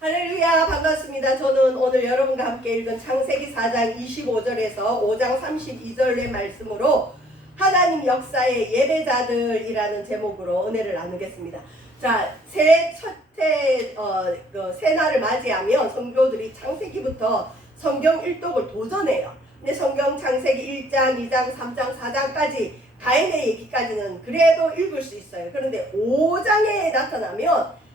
할렐루야, 반갑습니다. 저는 오늘 여러분과 함께 읽은 창세기 4장 25절에서 5장 32절의 말씀으로 하나님 역사의 예배자들이라는 제목으로 은혜를 나누겠습니다. 자, 새날을 맞이하면 성도들이 창세기부터 성경 일독을 도전해요. 근데 성경 창세기 1장, 2장, 3장, 4장까지 가인의 얘기까지는 그래도 읽을 수 있어요. 그런데 5장에 나타나면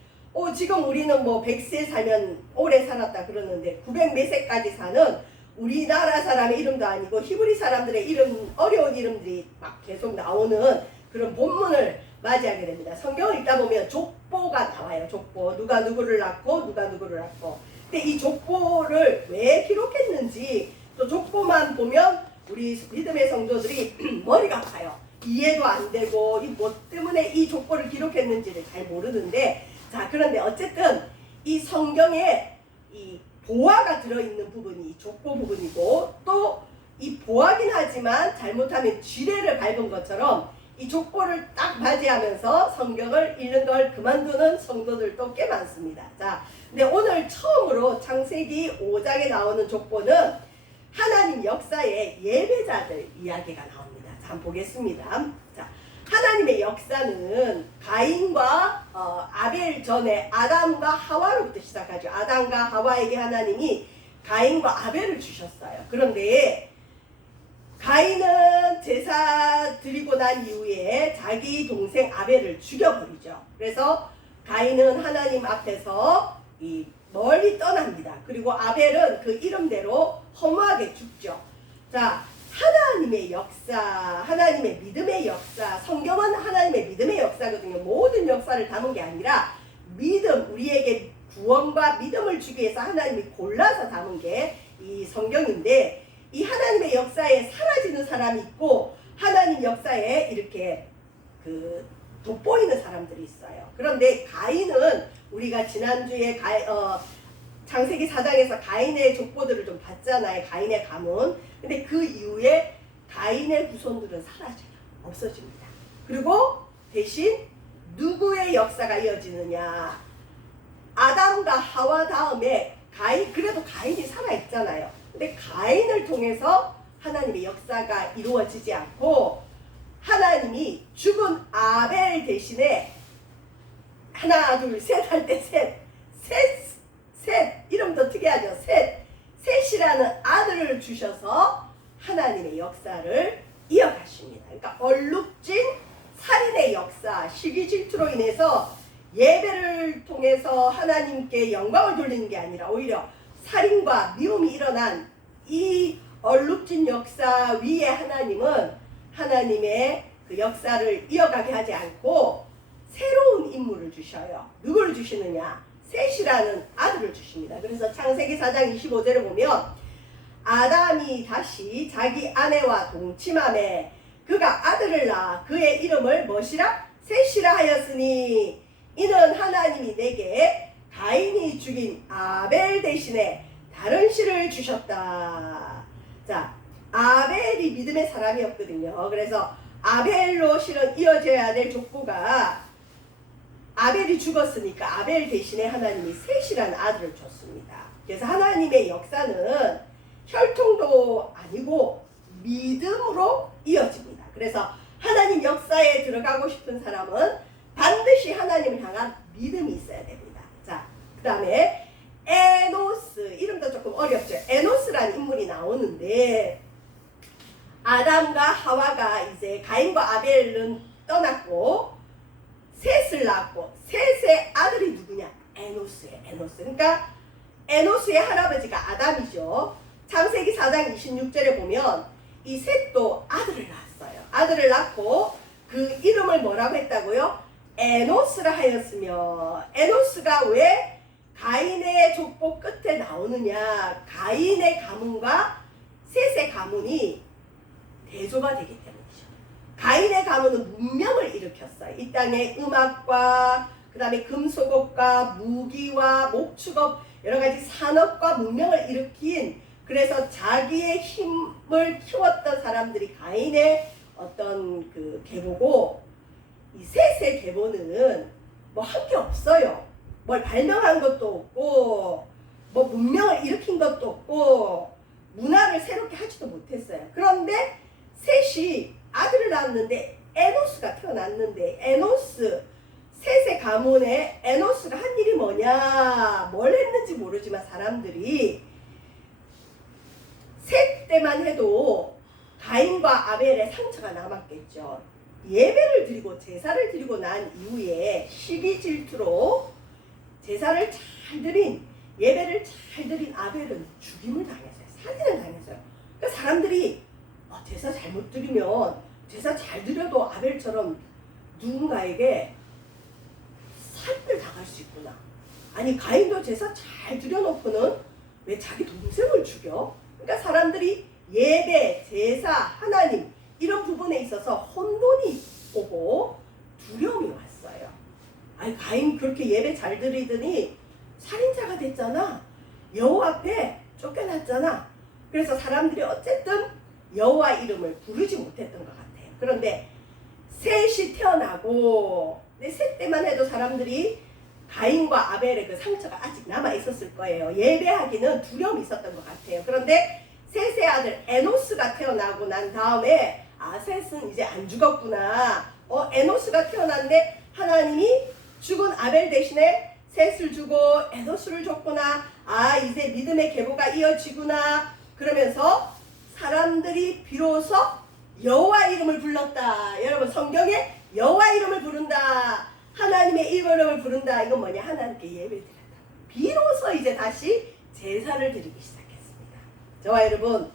지금 우리는 뭐 100세 살면 오래 살았다 그러는데 900 몇 세까지 사는 우리나라 사람의 이름도 아니고 히브리 사람들의 이름, 어려운 이름들이 막 계속 나오는 그런 본문을 맞이하게 됩니다. 성경을 읽다 보면 족보가 나와요. 족보. 누가 누구를 낳고 누가 누구를 낳고. 근데 이 족보를 왜 기록했는지 또 족보만 보면 우리 믿음의 성도들이 머리가 아파요. 이해도 안 되고 뭐 때문에 이 족보를 기록했는지를 잘 모르는데, 자, 그런데 어쨌든 이 성경에 이 보화가 들어있는 부분이 족보 부분이고, 또 이 보화긴 하지만 잘못하면 지뢰를 밟은 것처럼 이 족보를 딱 맞이하면서 성경을 읽는 걸 그만두는 성도들도 꽤 많습니다. 자, 근데 오늘 처음으로 창세기 5장에 나오는 족보는 하나님 역사의 예배자들 이야기가 나옵니다. 자, 한번 보겠습니다. 자, 하나님의 역사는 가인과 아벨 전에 아담과 하와로부터 시작하죠. 아담과 하와에게 하나님이 가인과 아벨을 주셨어요. 그런데 가인은 제사 드리고 난 이후에 자기 동생 아벨을 죽여버리죠. 그래서 가인은 하나님 앞에서 멀리 떠납니다. 그리고 아벨은 그 이름대로 허무하게 죽죠. 자, 하나님의 역사, 하나님의 믿음의 역사, 성경은 하나님의 믿음의 역사거든요. 모든 역사를 담은 게 아니라 믿음, 우리에게 구원과 믿음을 주기 위해서 하나님이 골라서 담은 게 이 성경인데, 이 하나님의 역사에 사라지는 사람이 있고 하나님 역사에 이렇게 돋보이는 사람들이 있어요. 그런데 가인은 우리가 지난주에 창세기 4장에서 가인의 족보들을 좀 봤잖아요. 가인의 가문. 근데 그 이후에 가인의 후손들은 사라져요. 없어집니다. 그리고 대신 누구의 역사가 이어지느냐? 아담과 하와 다음에 가인, 그래도 가인이 살아있잖아요. 근데 가인을 통해서 하나님의 역사가 이루어지지 않고 하나님이 죽은 아벨 대신에 하나, 둘, 셋 할 때 셋, 이름도 특이하죠. 셋이라는 아들을 주셔서 하나님의 역사를 이어가십니다. 그러니까 얼룩진 살인의 역사, 시기 질투로 인해서 예배를 통해서 하나님께 영광을 돌리는 게 아니라 오히려 살인과 미움이 일어난 이 얼룩진 역사 위에 하나님은 하나님의 그 역사를 이어가게 하지 않고 새로운 인물을 주셔요. 누구를 주시느냐? 셋이라는 아들을 주십니다. 그래서 창세기 4장 25절을 보면 아담이 다시 자기 아내와 동침하매 그가 아들을 낳아 그의 이름을 무엇이라? 셋이라 하였으니 이는 하나님이 내게 가인이 죽인 아벨 대신에 다른 씨를 주셨다. 자, 아벨이 믿음의 사람이었거든요. 그래서 아벨로 실은 이어져야 될 족보가 아벨이 죽었으니까 아벨 대신에 하나님이 셋이라는 아들을 줬습니다. 그래서 하나님의 역사는 혈통도 아니고 믿음으로 이어집니다. 그래서 하나님 역사에 들어가고 싶은 사람은 반드시 하나님을 향한 믿음이 있어야 됩니다. 자, 그 다음에 에노스, 이름도 조금 어렵죠. 에노스라는 인물이 나오는데 아담과 하와가 이제 가인과 아벨은 떠났고 셋을 낳았고 셋의 아들이 누구냐? 에노스예요. 에노스. 그러니까 에노스의 할아버지가 아담이죠. 창세기 4장 26절에 보면 이 셋도 아들을 낳았어요. 아들을 낳고 그 이름을 뭐라고 했다고요? 에노스라 하였으며, 에노스가 왜 가인의 족보 끝에 나오느냐? 가인의 가문과 셋의 가문이 대조가 되기 때문이죠. 가인의 가문은 문명을 일으켰어요. 이 땅에 음악과 그 다음에 금속업과 무기와 목축업 여러 가지 산업과 문명을 일으킨, 그래서 자기의 힘을 키웠던 사람들이 가인의 어떤 그 계보고, 이 셋의 계보는 뭐 한 게 없어요. 뭘 발명한 것도 없고 뭐 문명을 일으킨 것도 없고 문화를 새롭게 하지도 못했어요. 그런데 셋이 아들을 낳았는데 에노스가 태어났는데 셋의 가문에 에노스가 한 일이 뭐냐, 뭘 했는지 모르지만 사람들이 셋 때만 해도 가인과 아벨의 상처가 남았겠죠. 예배를 드리고 제사를 드리고 난 이후에 시기 질투로 제사를 잘 드린, 예배를 잘 드린 아벨은 죽임을 당했어요. 살인을 당했어요. 그러니까 사람들이 제사 잘못 드리면, 제사 잘 드려도 아벨처럼 누군가에게 살인을 당할 수 있구나. 아니 가인도 제사 잘 드려놓고는 왜 자기 동생을 죽여? 그러니까 사람들이 예배, 제사, 하나님 이런 부분에 있어서 혼돈이 오고 두려움이 왔어요. 아니 가인 그렇게 예배 잘 드리더니 살인자가 됐잖아. 여호와 앞에 쫓겨났잖아. 그래서 사람들이 어쨌든 여호와 이름을 부르지 못했던 것 같아요. 그런데 셋이 태어나고 셋 때만 해도 사람들이 가인과 아벨의 그 상처가 아직 남아 있었을 거예요. 예배하기는 두려움이 있었던 것 같아요. 그런데 셋의 아들 에노스가 태어나고 난 다음에 셋은 이제 안 죽었구나. 에노스가 태어났는데 하나님이 죽은 아벨 대신에 셋을 주고 에노스를 줬구나. 이제 믿음의 계보가 이어지구나. 그러면서 사람들이 비로소 여호와 이름을 불렀다. 여러분 성경에 여호와 이름을 부른다. 하나님의 이름을 부른다. 이건 뭐냐? 하나님께 예배드렸다. 비로소 이제 다시 제사를 드리기 시작했습니다. 저와 여러분,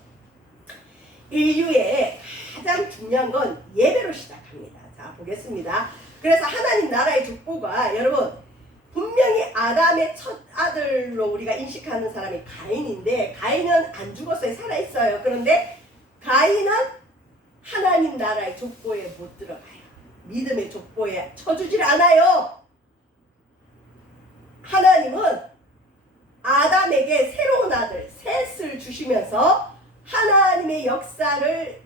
인류의 가장 중요한 건 예배로 시작합니다. 자, 보겠습니다. 그래서 하나님 나라의 족보가 여러분 분명히 아담의 첫 아들로 우리가 인식하는 사람이 가인인데 가인은 안 죽었어요. 살아있어요. 그런데 가인은 하나님 나라의 족보에 못 들어가요. 믿음의 족보에 쳐주질 않아요. 하나님은 아담에게 새로운 아들 셋을 주시면서 하나님의 역사를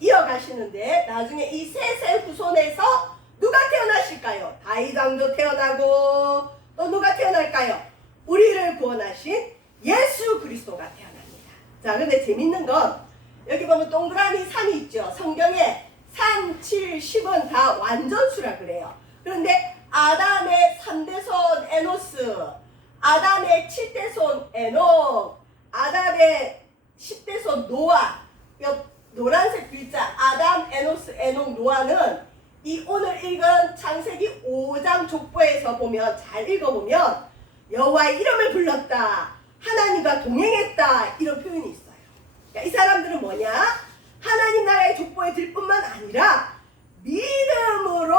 이어가시는데 나중에 이 셋의 후손에서 누가 태어나실까요? 다윗 왕도 태어나고 또 누가 태어날까요? 우리를 구원하신 예수 그리스도가 태어납니다. 자, 근데 재밌는 건 여기 보면 동그라미 3이 있죠. 성경에 3, 7, 10은 다 완전수라 그래요. 그런데 아담의 3대손 에노스, 아담의 7대손 에녹, 아담의 10대손 노아, 노란색 글자 아담, 에노스, 에녹, 노아는 이 오늘 읽은 창세기 5장 족보에서 보면 잘 읽어보면 여호와의 이름을 불렀다, 하나님과 동행했다 이런 표현이 있어요. 그러니까 이 사람들은 뭐냐? 하나님 나라의 족보에 들 뿐만 아니라 믿음으로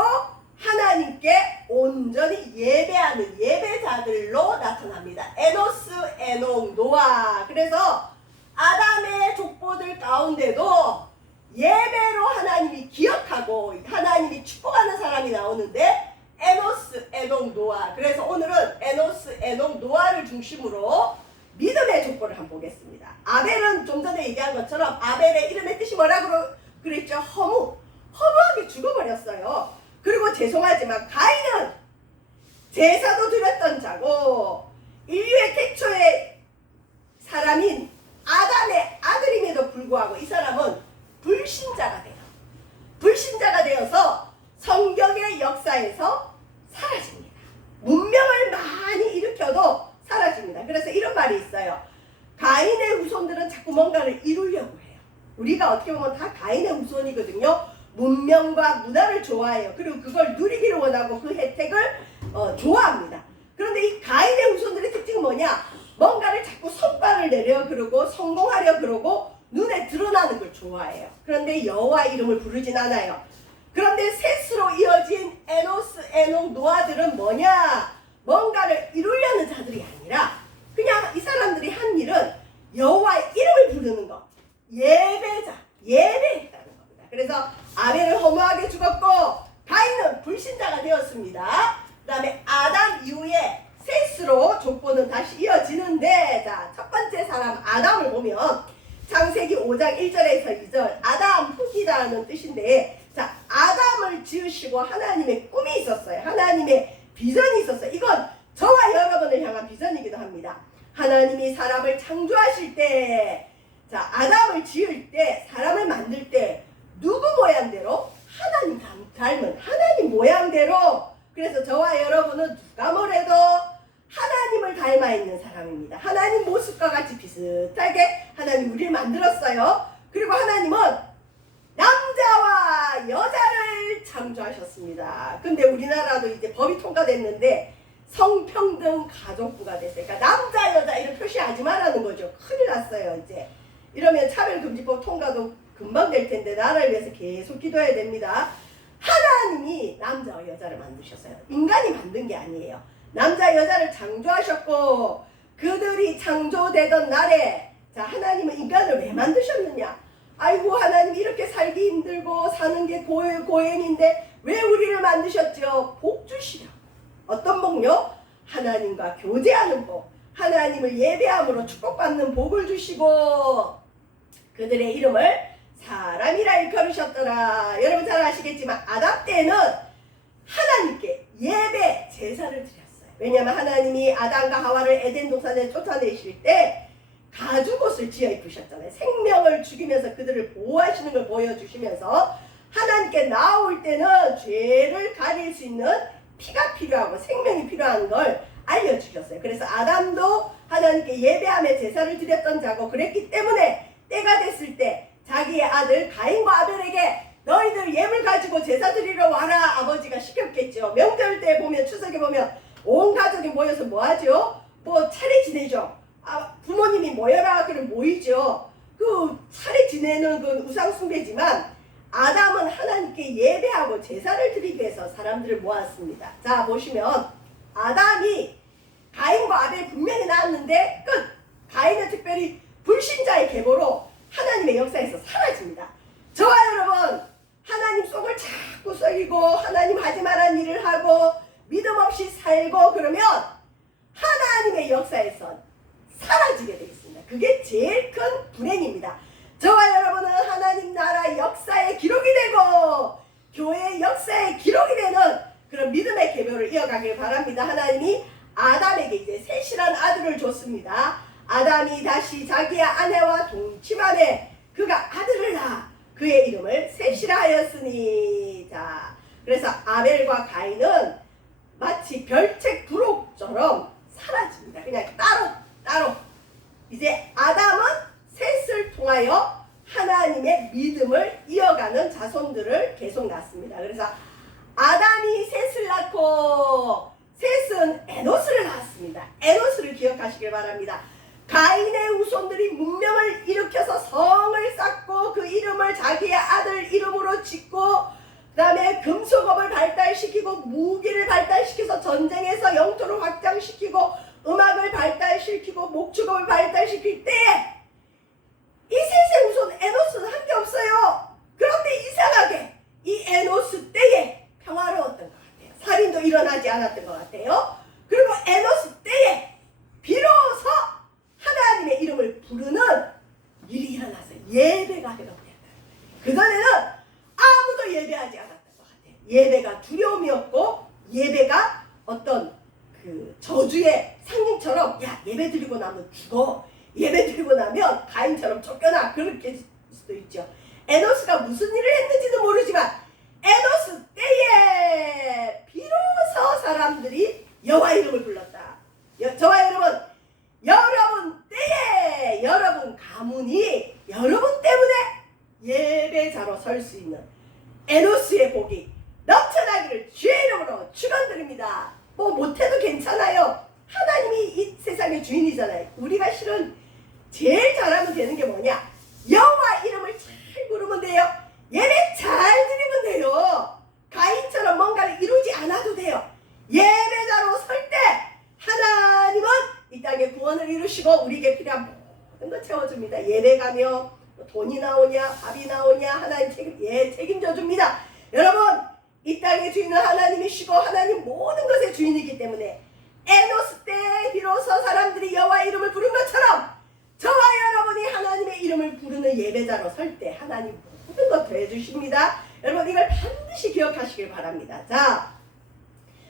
하나님께 온전히 예배하는 예배자들로 나타납니다. 에노스, 에녹, 노아. 그래서 아담의 족보들 가운데도 예배로 하나님이 기억하고 하나님이 축복하는 사람이 나오는데 에노스, 에녹, 노아. 그래서 오늘은 에노스, 에녹, 노아를 중심으로 믿음의 족보를 한번 보겠습니다. 아벨은 좀 전에 얘기한 것처럼 아벨의 이름의 뜻이 뭐라고 그랬죠? 허무하게 죽어버렸어요. 그리고 죄송하지만 가인은 제사도 드렸던 자고 인류의 태초의 사람인 아담의 아들임에도 불구하고 이 사람은 불신자가 돼요. 불신자가 되어서 성경의 역사에서 사라집니다. 문명을 많이 일으켜도 사라집니다. 그래서 이런 말이 있어요. 가인의 후손들은 자꾸 뭔가를 이루려고 해요. 우리가 어떻게 보면 다 가인의 후손이거든요. 문명과 문화를 좋아해요. 그리고 그걸 누리기를 원하고 그 혜택을 좋아합니다. 그런데 이 가인의 후손들의 특징은 뭐냐? 뭔가를 자꾸 성과를 내려 그러고 성공하려 그러고 눈에 드러나는 걸 좋아해요. 그런데 여호와 이름을 부르진 않아요. 그런데 셋으로 이어진 에노스, 에녹, 노아들은 뭐냐? 뭔가를 이루려는 자들이 아니라 그냥 이 사람들이 한 일은 여호와의 이름을 부르는 것. 예배자, 예배했다는 겁니다. 그래서 아벨은 허무하게 죽었고 가인은 불신자가 되었습니다. 그 다음에 아담 이후에 셋으로 족보는 다시 이어지는데, 자, 첫 번째 사람 아담을 보면 창세기 5장 1절에서 2절 아담 후기라는 뜻인데, 자, 아담을 지으시고 하나님의 꿈이 있었어요. 하나님의 비전이 있었어요. 이건 저와 말씀입니다. 하나님이 사람을 창조하실 때, 자, 아담을 지을 때, 사람을 만들 때 누구 모양대로? 하나님 닮은 하나님 모양대로. 그래서 저와 여러분은 누가 뭐래도 하나님을 닮아 있는 사람입니다. 하나님 모습과 같이 비슷하게 하나님 우리를 만들었어요. 그리고 하나님은 남자와 여자를 창조하셨습니다. 근데 우리나라도 이제 법이 통과됐는데 성평등 가족부가 됐어요. 그러니까 남자 여자 이런 표시하지 말라는 거죠. 큰일 났어요. 이제 이러면 차별금지법 통과도 금방 될 텐데 나라를 위해서 계속 기도해야 됩니다. 하나님이 남자와 여자를 만드셨어요. 인간이 만든 게 아니에요. 남자 여자를 창조하셨고 그들이 창조되던 날에, 자, 하나님은 인간을 왜 만드셨느냐? 아이고, 하나님 이렇게 살기 힘들고 사는 게 고행인데 왜 우리를 만드셨죠? 복 주시려. 어떤 복요? 하나님과 교제하는 복, 하나님을 예배함으로 축복받는 복을 주시고 그들의 이름을 사람이라 일컬으셨더라. 여러분 잘 아시겠지만 아담 때는 하나님께 예배 제사를 드렸어요. 왜냐하면 하나님이 아담과 하와를 에덴 동산에 쫓아내실 때 가죽옷을 지어 입으셨잖아요. 생명을 죽이면서 그들을 보호하시는 걸 보여주시면서 하나님께 나올 때는 죄를 가릴 수 있는 피가 필요하고 생명이 필요한 걸 알려주셨어요. 그래서 아담도 하나님께 예배하며 제사를 드렸던 자고, 그랬기 때문에 때가 됐을 때 자기의 아들 가인과 아벨에게 너희들 예물 가지고 제사 드리러 와라 아버지가 시켰겠죠. 명절 때 보면, 추석에 보면 온 가족이 모여서 뭐 하죠? 뭐 차례 지내죠. 부모님이 모여라 그러면 모이죠. 그 차례 지내는 건 우상 숭배지만 아담은 하나님께 예배하고 제사를 드리기 위해서 사람들을 모았습니다. 자, 보시면 아담이 가인과 아벨 분명히 나왔는데 끝! 가인은 특별히 불신자의 계보로 하나님의 역사에서 사라집니다. 저와 여러분, 하나님 속을 자꾸 썩이고 하나님 하지 말란 일을 하고 믿음 없이 살고 그러면 하나님의 역사에선 사라지게 되어 있습니다. 그게 제일 큰 불행입니다. 저와 여러분은 하나님 나라 역사의 기록이 되고 교회의 역사의 기록이 되는 그런 믿음의 계보를 이어가길 바랍니다. 하나님이 아담에게 이제 셋이란 아들을 줬습니다. 아담이 다시 자기의 아내와 동침하되 그가 아들을 낳아 그의 이름을 셋이라 하였으니. 자, 그래서 아벨과 가인은 마치 별책 부록처럼 사라집니다. 그냥 따로. 이제 아담은 셋을 통하여 하나님의 믿음을 이어가는 자손들을 계속 낳습니다. 그래서 아담이 셋을 낳고 셋은 에노스를 낳았습니다. 에노스를 기억하시길 바랍니다. 가인의 후손들이 문명을 일으켜서 성을 쌓고 그 이름을 자기의 아들 이름으로 짓고 그 다음에 금속업을 발달시키고 무기를 발달시켜서 전쟁에서 영토를 확장시키고 음악을 발달시키고 목축업을 발달시킬 때에 이 셋의 후손 에노스는 한 게 없어요. 그런데 이상하게 이 에노스 때에 평화로웠던 것 같아요. 살인도 일어나지 않았던 것 같아요. 그리고 에노스 때에 비로소 하나님의 이름을 부르는 일이 일어났어요. 예배가 회복됐어요. 그전에는 아무도 예배하지 않았던 것 같아요. 예배가 두려움이었고 예배가 어떤 그 저주의 상징처럼, 야, 예배 드리고 나면 죽어, 예배 드리고 나면 가인처럼 쫓겨나, 그렇게 수도 있죠. 에노스가 무슨 일을 했는지도 모르지만 에노스 때에 비로소 사람들이 여호와 이름을 불렀다. 저와 여러분 때에 여러분 가문이 여러분 때문에 예배자로 설 수 있는 에노스의 복이 넘쳐나기를 주의 이름으로 축원드립니다. 뭐 못해도 괜찮아요. 하나님이 이 세상의 주인이잖아요. 우리가 실은 제일 잘하면 되는 게 뭐냐? 여호와 이름을 잘 부르면 돼요. 예배 잘 드리면 돼요. 가인처럼 뭔가를 이루지 않아도 돼요. 예배자로 설 때 하나님은 이 땅에 구원을 이루시고 우리에게 필요한 모든 걸 채워줍니다. 예배 가며 돈이 나오냐 밥이 나오냐 하나님 책임져 줍니다. 여러분, 이 땅의 주인은 하나님이시고 하나님 모든 것의 주인이기 때문에 에노스 때 비로소 사람들이 여호와 이름을 부른 것처럼 저와 여러분이 하나님의 이름을 부르는 예배자로 설 때 하나님 모든 것 더해주십니다. 여러분, 이걸 반드시 기억하시길 바랍니다. 자,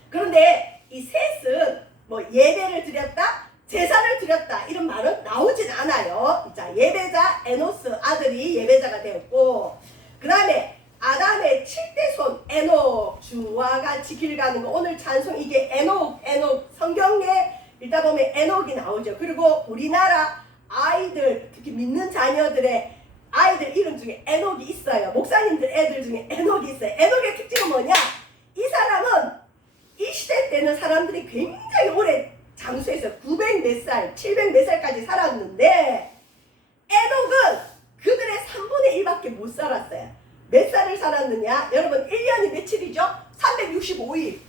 그런데 이 셋은 뭐 예배를 드렸다? 제사를 드렸다 이런 말은 나오진 않아요. 자, 예배자 에노스 아들이 예배자가 되었고, 그 다음에 아담의 7대 손 에녹, 주와 같이 길 가는 거. 오늘 찬송 이게 에녹 성경에 읽다 보면 에녹이 나오죠. 그리고 우리나라 아이들, 특히 믿는 자녀들의 아이들 이름 중에 에녹이 있어요. 목사님들 애들 중에 에녹이 있어요. 에녹의 특징은 뭐냐? 이 사람은 이 시대 때는 사람들이 굉장히 오래 장수해서 900 몇 살, 700 몇 살까지 살았는데, 에녹은 그들의 3분의 1밖에 못 살았어요. 몇 살을 살았느냐? 여러분 1년이 며칠이죠? 365일.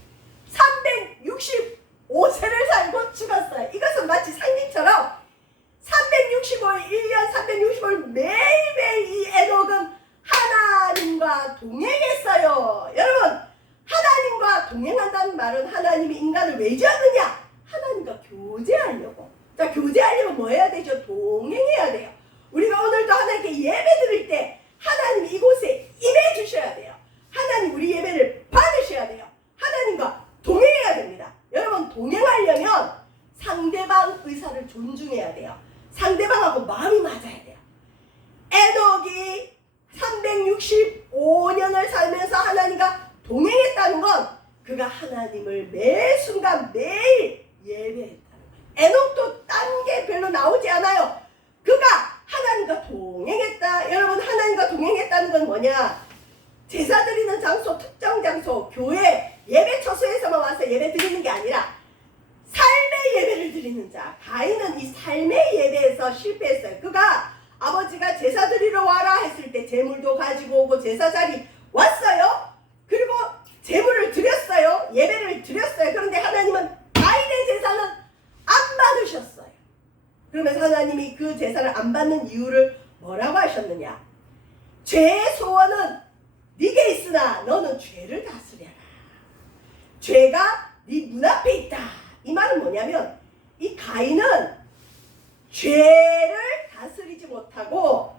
365세를 살고 죽었어요. 이것은 마치 상징처럼 365일, 1년 365일 매일매일 이 에녹은 하나님과 동행했어요. 여러분, 하나님과 동행한다는 말은 하나님이 인간을 왜 지었느냐? 하나님과 교제하려고. 자, 교제하려면 뭐 해야 되죠? 동행해야 돼요. 우리가 오늘도 하나님께 예배 드릴 때 하나님이 이곳에 임해 주셔야 돼요. 하나님 우리 예배를 받으셔야 돼요. 하나님과 동행해야 됩니다. 여러분, 동행하려면 상대방 의사를 존중해야 돼요. 상대방하고 마음이 맞아야 돼요. 에녹이 365년을 살면서 하나님과 동행했다는 건 그가 하나님을 매 순간 매일 예배했다는 거예요. 에녹도 딴 게 별로 나오지 않아요. 그가 하나님과 동행했다. 여러분, 하나님과 동행했다는 건 뭐냐? 제사 드리는 장소, 특정 장소, 교회, 예배 처소에서만 와서 예배 드리는 게 아니라 삶의 예배를 드리는 자. 가인은 이 삶의 예배에서 실패했어요. 그가 아버지가 제사 드리러 와라 했을 때 제물도 가지고 오고 제사 자리 왔어요. 그리고 제물을 드렸어요. 예배를 드렸어요. 그런데 하나님은 가인의 제사는 안 받으셨어요. 그러면서 하나님이 그 제사를 안 받는 이유를 뭐라고 하셨느냐? 죄의 소원은 네게 있으나 너는 죄를 다스려라. 죄가 네 문 앞에 있다. 이 말은 뭐냐면 이 가인은 죄를 다스리지 못하고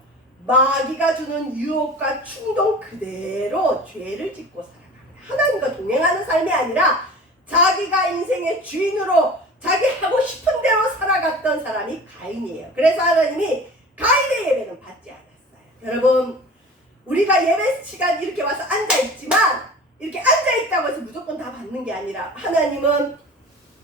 마귀가 주는 유혹과 충동 그대로 죄를 짓고 살아갑니다. 하나님과 동행하는 삶이 아니라 자기가 인생의 주인으로 자기 하고 싶은 대로 살아갔던 사람이 가인이에요. 그래서 하나님이 가인의 예배는 받지 않았어요. 여러분, 우리가 예배 시간 이렇게 와서 앉아있지만 이렇게 앉아있다고 해서 무조건 다 받는 게 아니라 하나님은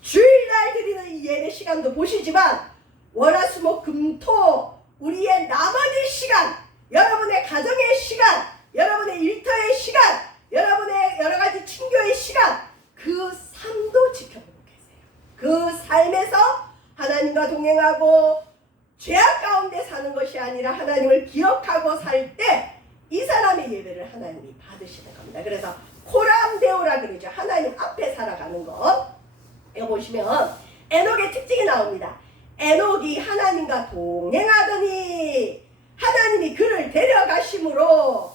주일날 드리는 이 예배 시간도 보시지만 월화수목금토 우리의 나머지 시간, 여러분의 가정의 시간, 여러분의 일터의 시간, 여러분의 여러가지 친교의 시간, 그 삶도 지켜보고 계세요. 그 삶에서 하나님과 동행하고 죄악 가운데 사는 것이 아니라 하나님을 기억하고 살 때 이 사람의 예배를 하나님이 받으시는 겁니다. 그래서 코람데오라 그러죠. 하나님 앞에 살아가는 것. 이거 보시면 에녹의 특징이 나옵니다. 에녹이 하나님과 동행하더니 하나님이 그를 데려가심으로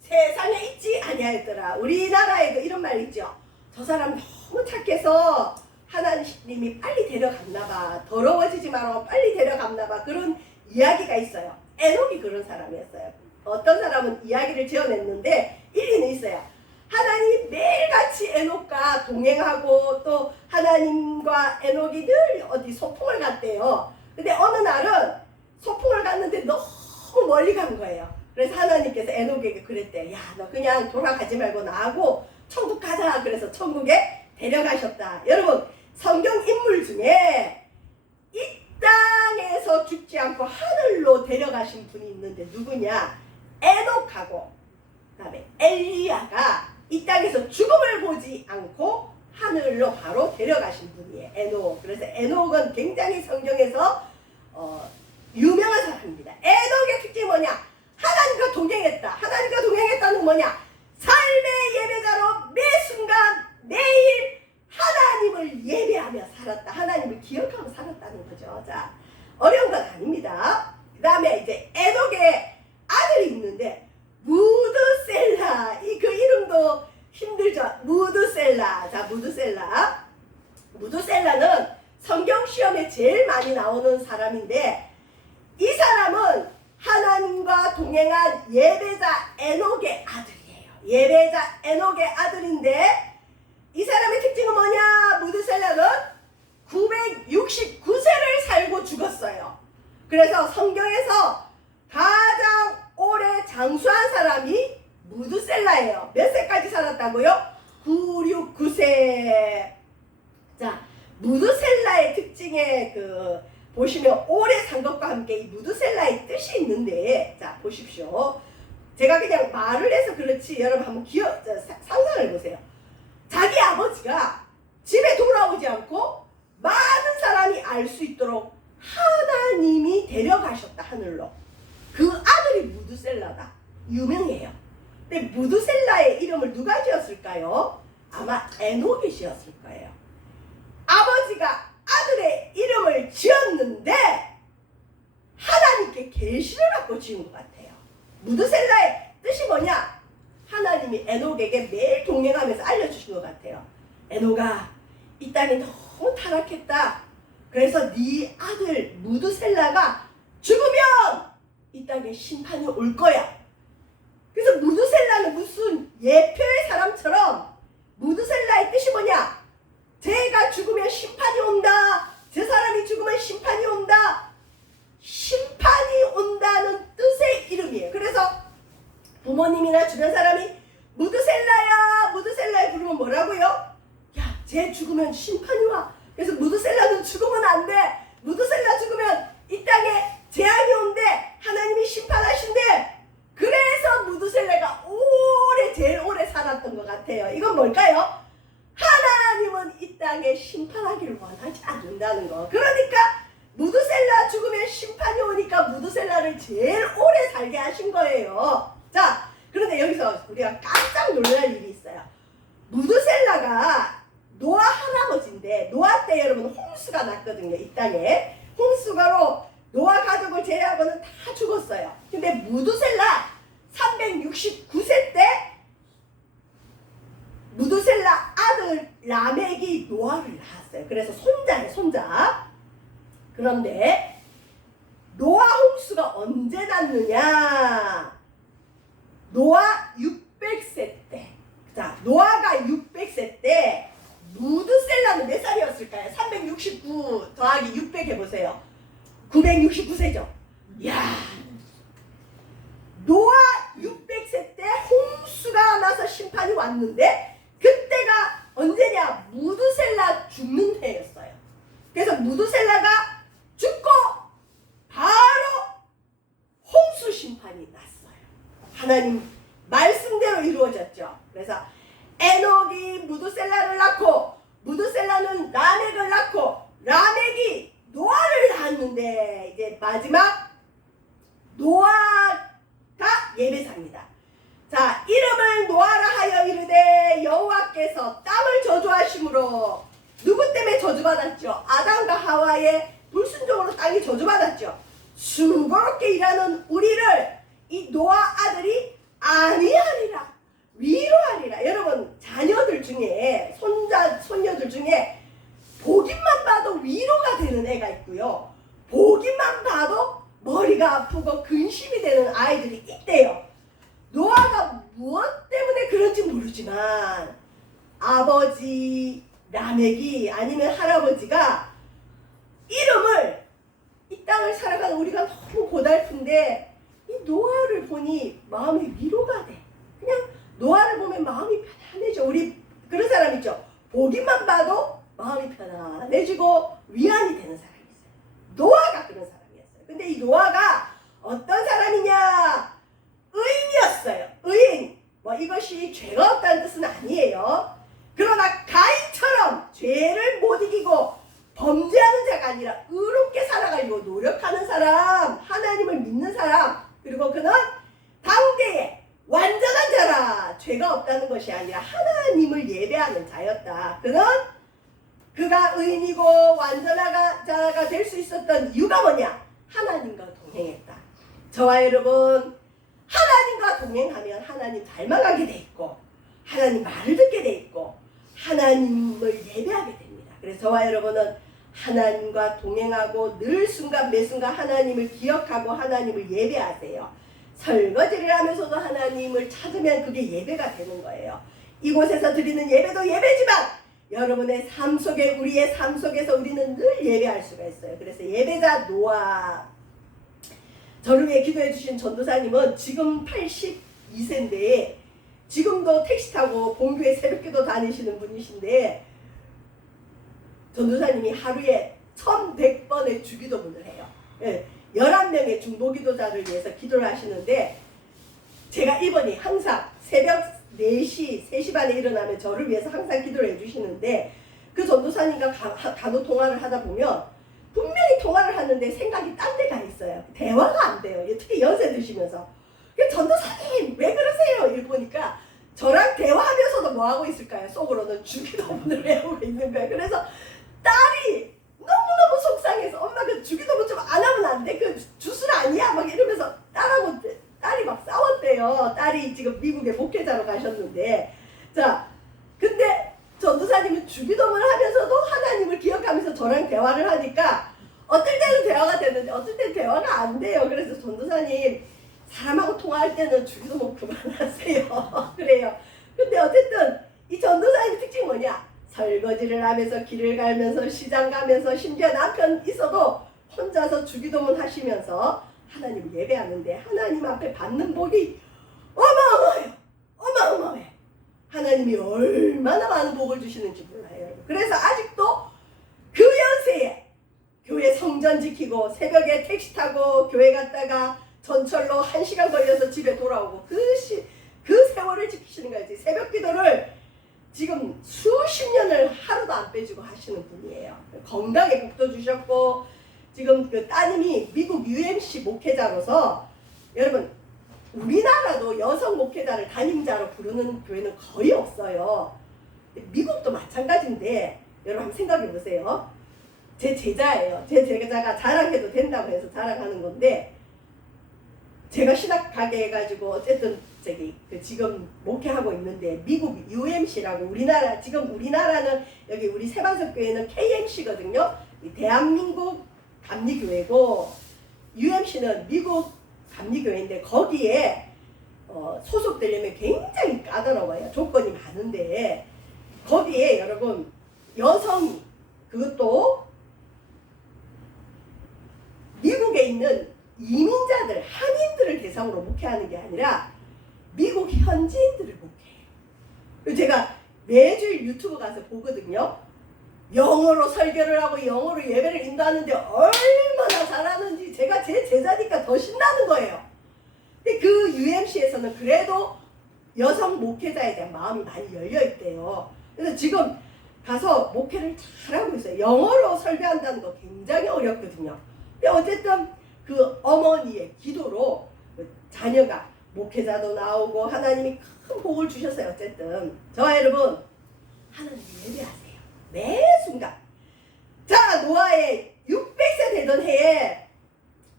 세상에 있지 아니하였더라. 우리나라에도 이런 말 있죠. 저 사람 너무 착해서 하나님이 빨리 데려갔나봐. 더러워지지 말고 빨리 데려갔나봐. 그런 이야기가 있어요. 에녹이 그런 사람이었어요. 어떤 사람은 이야기를 지어냈는데 일리는 있어요. 하나님이 매일같이 에녹과 동행하고 또 하나님과 에녹이 늘 어디 소풍을 갔대요. 근데 어느 날은 소풍을 갔는데 너무 멀리 간 거예요. 그래서 하나님께서 에녹에게 그랬대. 야, 너 그냥 돌아가지 말고 나하고 천국 가자. 그래서 천국에 데려가셨다. 여러분, 성경 인물 중에 이 땅에서 죽지 않고 하늘로 데려가신 분이 있는데 누구냐? 에녹하고 그다음에 엘리야가 이 땅에서 죽음을 보지 않고 하늘로 바로 데려가신 분이에요. 에녹. 그래서 에녹은 굉장히 성경에서 유명한 사람입니다. 에녹의 특징이 뭐냐? 하나님과 동행했다. 하나님과 동행했다는 뭐냐? 삶의 예배자로 매 순간 매일 하나님을 예배하며 살았다. 하나님을 기억하며 살았다는 거죠. 자, 어려운 건 아닙니다. 그 다음에 이제 에녹의 아들이 있는데 무드셀라. 그 이름도 힘들죠. 무드셀라. 자, 무드셀라. 무드셀라는 성경 시험에 제일 많이 나오는 사람인데 이 사람은 하나님과 동행한 예배자 에녹의 아들이에요. 예배자 에녹의 아들인데 이 사람의 특징은 뭐냐? 무드셀라는 969세를 살고 죽었어요. 그래서 성경에서 가장 오래 장수한 사람이 무드셀라예요. 몇 세까지 살았다고요? 969세. 자, 무드셀라의 특징에 보시면 오래 산 것과 함께 이 무드셀라의 뜻이 있는데, 자 보십시오. 제가 그냥 말을 해서 그렇지 여러분 한번 상상을 해보세요. 자기 아버지가 집에 돌아오지 않고 많은 사람이 알 수 있도록 하나님이 데려가셨다, 하늘로. 그 아들이 무드셀라다. 유명해요. 근데 무드셀라의 이름을 누가 지었을까요? 아마 에녹이 지었을 거예요. 아버지가 아들의 이름을 지었는데 하나님께 계시를 받고 지은 것 같아요. 무드셀라의 뜻이 뭐냐? 하나님이 에녹에게 매일 동행하면서 알려주신 것 같아요. 에녹아, 이 땅이 너무 타락했다. 그래서 네 아들 무드셀라가 죽으면 이 땅에 심판이 올 거야. 그래서 무드셀라는 무슨 예표의 사람처럼, 무드셀라의 뜻이 뭐냐? 제가 죽으면 심판이 온다. 저 사람이 죽으면 심판이 온다. 심판이 온다는 뜻의 이름이에요. 그래서 부모님이나 주변 사람이 무드셀라야, 무드셀라야 부르면 뭐라고요? 야, 쟤 죽으면 심판이 와. 그래서 무드셀라는 죽으면 안 돼. 무드셀라 죽으면 이 땅에 재앙이 온대. 하나님이 심판하신대. 그래서 무드셀라가 제일 오래 살았던 것 같아요. 이건 뭘까요? 하나님은 이 땅에 심판하기를 원하지 않는다는 거. 그러니까 무드셀라 죽으면 심판이 오니까 무드셀라를 제일 오래 살게 하신 거예요. 자, 그런데 여기서 우리가 깜짝 놀랄 일이 있어요. 무드셀라가 노아 할아버지인데, 노아 때 여러분 홍수가 났거든요. 이 땅에 홍수가로 노아 가족을 제외하고는 다 죽었어요. 근데 무드셀라 369세 때 무드셀라 아들 라멕이 노아를 낳았어요. 그래서 손자예요, 손자. 그런데 노아 홍수가 언제 났느냐? 노아 600세 때. 자, 노아가 600세 때 무드셀라는 몇 살이었을까요? 369 더하기 600 해보세요. 969세죠. 이야, 노아 600세 때 홍수가 나서 심판이 왔는데, 그때가 언제냐? 무드셀라 죽는 해였어요. 그래서 무드셀라가 죽고 바로 홍수 심판이 났어요. 하나님 말씀대로 이루어졌죠. 그래서 에녹이 무드셀라를 낳고, 무드셀라는 라멕을 낳고, 라멕이 노아를 낳았는데, 이제 마지막 노아가 예배사입니다. 자, 이름을 노아라 하여 이르되 여호와께서 땅을 저주하심으로, 누구 때문에 저주받았죠? 아담과 하와의 불순종으로 땅이 저주받았죠. 수고롭게 일하는 우리를 이 노아 아들이 안위하리라, 위로하리라. 여러분, 자녀들 중에, 손녀들 중에 보기만 봐도 위로가 되는 애가 있고요, 보기만 봐도 머리가 아프고 근심이 되는 아이들이 있대요. 노아가 무엇 때문에 그런지 모르지만 아버지 라멕이, 아니면 할아버지가 이름을, 이 땅을 살아가는 우리가 너무 고달픈데 이 노아를 보니 마음이 위로가 돼. 그냥 노아를 보면 마음이 편안해져. 우리 그런 사람 있죠. 보기만 봐도 마음이 편안해지고 위안이 되는 사람이 있어요. 노아가 그런 사람이었어요. 근데 이 노아가 어떤 사람이냐? 의인이었어요. 의인. 이것이 죄가 없다는 뜻은 아니에요. 그러나 가인처럼 죄를 못 이기고 범죄하는 자가 아니라 의롭게 살아가려고 노력하는 사람, 하나님을 믿는 사람, 그리고 그는 당대에 완전한 자라. 죄가 없다는 것이 아니라 하나님을 예배하는 자였다. 그가 의인이고 완전한 자가 될 수 있었던 이유가 뭐냐? 하나님과 동행했다. 저와 여러분, 하나님과 동행하면 하나님 닮아가게 돼 있고, 하나님 말을 듣게 돼 있고, 하나님을 예배하게 됩니다. 그래서 저와 여러분은 하나님과 동행하고 늘 순간 매 순간 하나님을 기억하고 하나님을 예배하세요. 설거지를 하면서도 하나님을 찾으면 그게 예배가 되는 거예요. 이곳에서 드리는 예배도 예배지만 여러분의 삶 속에, 우리의 삶 속에서 우리는 늘 예배할 수가 있어요. 그래서 예배자 노아, 저를 위해 기도해 주신 전도사님은 지금 82세인데 지금도 택시 타고 본교회 새벽기도 다니시는 분이신데, 전도사님이 하루에 1100번의 주기도문을 해요. 11명의 중보기도자를 위해서 기도를 하시는데, 제가 이번이 항상 새벽 4시, 3시 반에 일어나면 저를 위해서 항상 기도를 해주시는데, 그 전도사님과 간혹 통화를 하다 보면 분명히 통화를 하는데 생각이 딴 데 가 있어요. 대화가 안 돼요. 특히 연세 드시면서. 전도사님 왜 그러세요? 이렇게 보니까 저랑 대화하면서도 뭐 하고 있을까요? 속으로는 주기도문을 외우고 있는 거예요. 그래서 딸이 너무너무 속상해서, 엄마 그 주기도문 좀 안 하면 안 돼? 그 주술 아니야? 막 이러면서 딸이 막 싸웠대요. 딸이 지금 미국에 목회자로 가셨는데, 자, 근데 전도사님은 주기도문을 하면서도 하나님을 기억하면서 저랑 대화를 하니까 어떨 때는 대화가 되는데 어떨 때는 대화가 안 돼요. 그래서 전도사님, 사람하고 통화할 때는 주기도문 그만하세요. 그래요. 근데 어쨌든 이 전도사님 특징이 뭐냐? 설거지를 하면서, 길을 가면서, 시장 가면서, 심지어 남편 있어도 혼자서 주기도문 하시면서 하나님 예배하는데, 하나님 앞에 받는 복이 어마어마해요. 어마어마해. 하나님이 얼마나 많은 복을 주시는지 몰라요. 그래서 아직도 그 연세에 교회 성전 지키고, 새벽에 택시 타고 교회 갔다가 전철로 1시간 걸려서 집에 돌아오고, 그 세월을 지키시는 거지. 새벽 기도를 지금 수십 년을 하루도 안 빼주고 하시는 분이에요. 건강에 복도 주셨고, 지금 그 따님이 미국 UMC 목회자로서, 여러분 우리나라도 여성 목회자를 담임자로 부르는 교회는 거의 없어요. 미국도 마찬가지인데, 여러분 한번 생각해 보세요. 제 제자예요. 제 제자가 자랑해도 된다고 해서 자랑하는 건데, 제가 신학 가게 해가지고 어쨌든 지금 목회하고 있는데, 미국 UMC라고, 우리나라는 여기 우리 세반석 교회는 KMC거든요. 대한민국 감리교회고, UMC는 미국 감리교회인데, 거기에 소속되려면 굉장히 까다로워요. 조건이 많은데, 거기에 여러분 여성이, 그것도 미국에 있는 이민자들, 한인들을 대상으로 목회하는 게 아니라 미국 현지인들을 목회해요. 제가 매주일 유튜브 가서 보거든요. 영어로 설교를 하고 영어로 예배를 인도하는데 얼마나 잘하는지, 제가 제 제자니까 더 신나는 거예요. 근데 그 UMC에서는 그래도 여성 목회자에 대한 마음이 많이 열려 있대요. 그래서 지금 가서 목회를 잘하고 있어요. 영어로 설교한다는 거 굉장히 어렵거든요. 근데 어쨌든 그 어머니의 기도로 자녀가 목회자도 나오고 하나님이 큰 복을 주셨어요. 어쨌든 저와 여러분, 하나님 예배하세요. 매 순간. 자, 노아의 600세 되던 해에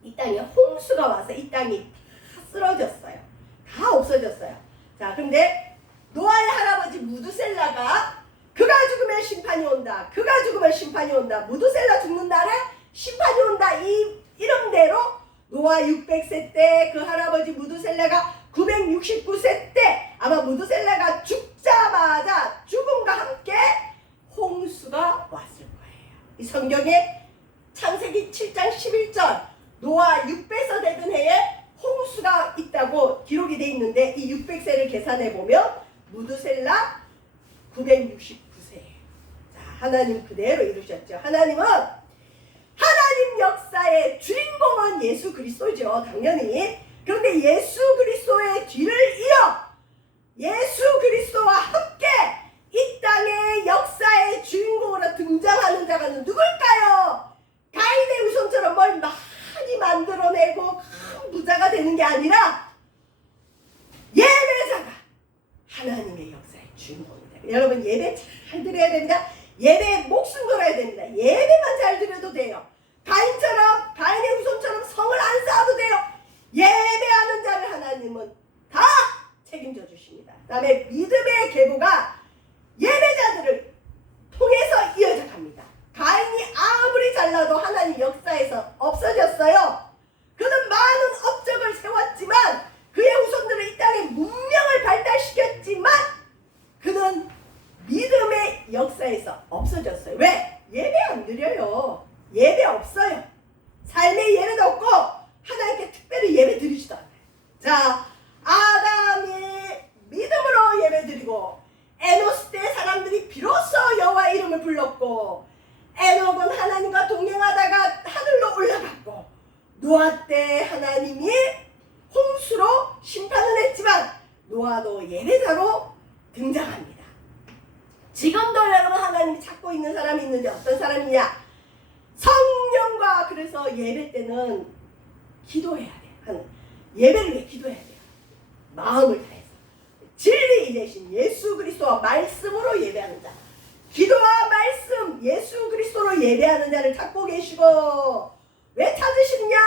이 땅에 홍수가 와서 이 땅이 다 쓰러졌어요. 다 없어졌어요. 자, 근데 노아의 할아버지 무두셀라가, 그가 죽으면 심판이 온다, 그가 죽으면 심판이 온다, 무두셀라 죽는 날에 심판이 온다, 이 이름대로 노아 600세 때 그 할아버지 무두셀라가 969세 때, 아마 무두셀라가 죽자마자 죽음과 함께 홍수가 왔을 거예요. 이 성경에 창세기 7장 11절, 노아 600세 되던 해에 홍수가 있다고 기록이 돼 있는데, 이 600세를 계산해 보면 무두셀라 969세. 자, 하나님 그대로 이루셨죠. 하나님 역사의 주인공은 예수 그리스도죠. 당연히. 그런데 예수 그리스도의 뒤를 이어 예수 그리스도와 함께 이 땅의 역사의 주인공으로 등장하는 자가 누굴까요? 가인의 후손처럼 뭘 많이 만들어내고 큰 부자가 되는 게 아니라 예배자가 하나님의 역사의 주인공입니다. 여러분, 예배 잘 드려야 됩니다. 예배에 목숨 걸어야 됩니다. 예배만 잘 드려도 돼요. 가인의 후손처럼 성을 안 쌓아도 돼요. 예배하는 자를 하나님은 다 책임져 주십니다. 그 다음에 믿음의 계보가 예배자들을 통해서 이어져 갑니다. 가인이 아무리 잘나도 하나님 역사에서 없어졌어요. 그는 많은 업적을 세웠지만, 그의 후손들은 이 땅에 문명을 발달시켰지만, 그는 믿음의 역사에서 없어졌어요. 왜? 예배 안 드려요. 예배 없어요. 삶의 예배도 없고 하나님께 특별히 예배 드리지도 않아요. 자, 아담이 믿음으로 예배 드리고 에노스 때 사람들이 비로소 여호와 이름을 불렀고 에녹은 하나님과 동행하다가 하늘로 올라갔고 노아 때 하나님이 홍수로 심판을 했지만 노아도 예배자로 등장합니다. 지금도 여러분 하나님이 찾고 있는 사람이 있는데 어떤 사람이냐? 성령과. 그래서 예배 때는 기도해야 돼요. 예배를 왜 기도해야 돼요? 마음을 다해서 진리 대신 예수 그리스도와 말씀으로 예배하는 자, 기도와 말씀 예수 그리스도로 예배하는 자를 찾고 계시고, 왜 찾으시느냐?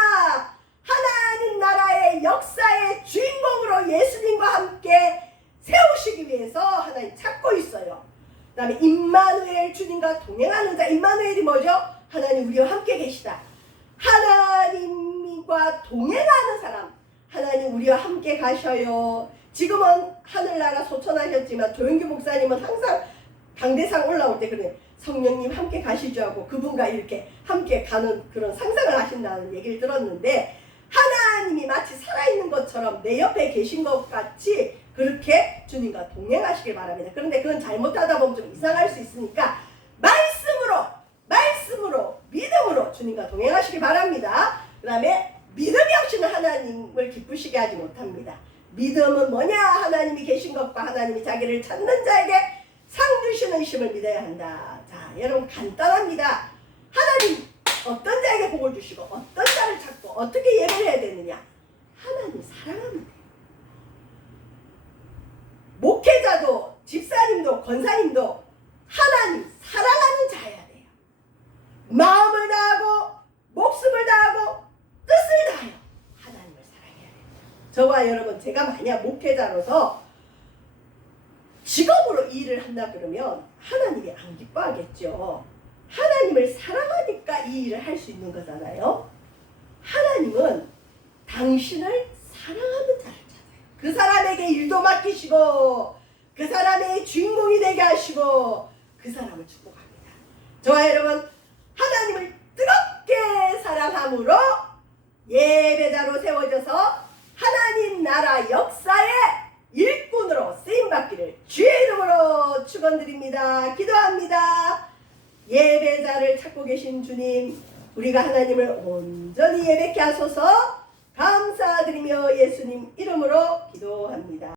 하나님 나라의 역사의 주인공으로 예수님과 함께 세우시기 위해서 하나님 찾고 있어요. 그 다음에 임마누엘, 주님과 동행하는 자. 임마누엘이 뭐죠? 하나님 우리와 함께 계시다. 하나님과 동행하는 사람, 하나님 우리와 함께 가셔요. 지금은 하늘나라 소천하셨지만 조영규 목사님은 항상 강대상 올라올 때 그래, 성령님 함께 가시죠 하고 그분과 이렇게 함께 가는 그런 상상을 하신다는 얘기를 들었는데, 하나님이 마치 살아있는 것처럼 내 옆에 계신 것 같이 그렇게 주님과 동행하시길 바랍니다. 그런데 그건 잘못하다 보면 좀 이상할 수 있으니까 말씀으로 믿음으로 주님과 동행하시길 바랍니다. 그 다음에 믿음이 없이는 하나님을 기쁘시게 하지 못합니다. 믿음은 뭐냐? 하나님이 계신 것과 하나님이 자기를 찾는 자에게 상 주시는 심을 믿어야 한다. 자, 여러분 간단합니다. 하나님 어떤 자에게 복을 주시고 어떤 자를 찾고 어떻게 예배를 해야 되느냐? 하나님 사랑하면 돼요. 목회자도 집사님도 권사님도 하나님 사랑하는 자여야 돼요. 마음을 다하고 목숨을 다하고 뜻을 다하여 하나님을 사랑해야 돼요. 저와 여러분, 제가 만약 목회자로서 직업으로 이 일을 한다 그러면 하나님이 안 기뻐하겠죠. 하나님을 사랑하니까 이 일을 할 수 있는 거잖아요. 하나님은 당신을 사랑하는 자를 찾아요. 그 사람에게 일도 맡기시고 그 사람의 주인공이 되게 하시고 그 사람을 축복합니다. 저와 여러분, 하나님을 뜨겁게 사랑함으로 예배자로 세워져서 하나님 나라 역사의 일꾼으로 쓰임받기를 주의 이름으로 축원드립니다. 기도합니다. 예배자를 찾고 계신 주님, 우리가 하나님을 온전히 예배케 하소서. 감사드리며 예수님 이름으로 기도합니다.